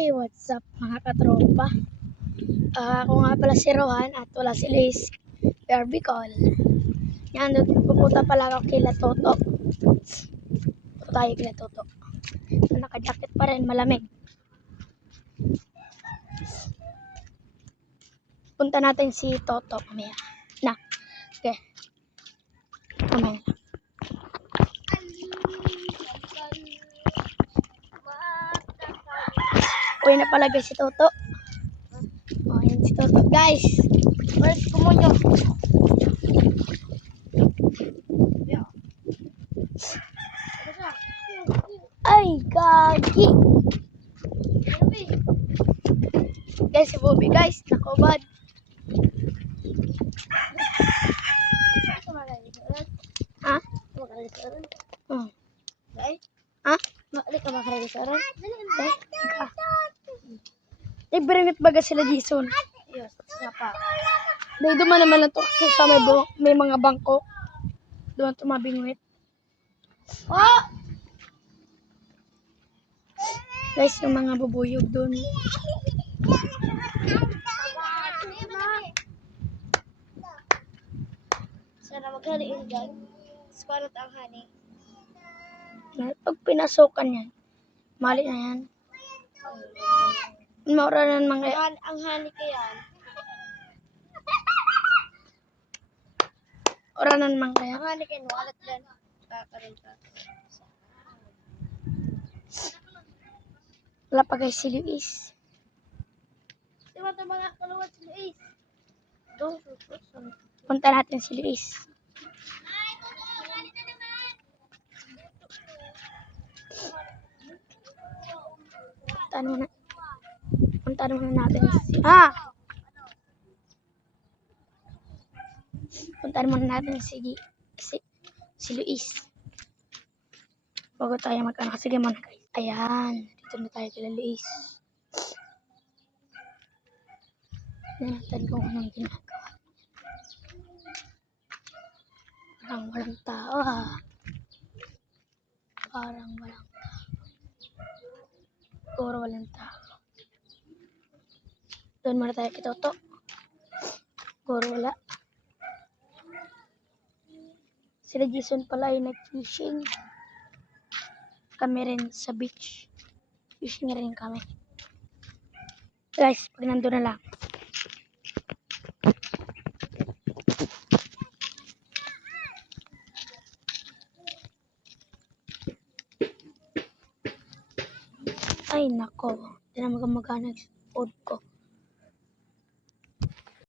Hey, what's up mga katropa? Ako nga pala si Rohan at wala si Liz. Bicol. Yan, pupunta pala ako kila Toto. Punta tayo kila Toto. Naka-jacket pa rin, malamig. Punta natin si Toto mamaya. Na, okay. Mamaya. Uy na pala guys si Toto. Oh, yan si Toto. Guys, where's kumunyo? Ay, gagi. Guys, si Bobby guys, nakobad. Ha? Oh. Ha? Malik ka makaralisaran? Bringit baga sila Jason. Yes, pa. Dahil duman naman na to kasi sa may mga bangko. Doon tumabingwit. Oh! Guys, yung mga bubuyog doon. Sana maghaliin dyan. Squalot ang honey. Pag pinasukan yan, mali na yan. Mauranan mga... Ang honey ko yan. Oranan man kaya. Ang honey kayo, walat dyan. Kakaroon ka. Wala pa guys si Luis. Diba ito mga kaluwat si Luis? Doon. Punta natin si Luis. Puntahan muna natin si... Puntahan muna natin si Luis. Bago tayo magkano. Sige muna guys. Ayan. Dito na tayo kila Luis. Tignan natin kung anong ginagawa. Parang walang tao Parang walang tao. Siguro walang tao. Doon muna tayo kay Toto. Siguro wala. Sila Jason pala ay nag-fishing. Kami rin sa beach. Fishing rin kami. Guys, pag nandun na lang. Ay nako, hindi na magana yung food ko.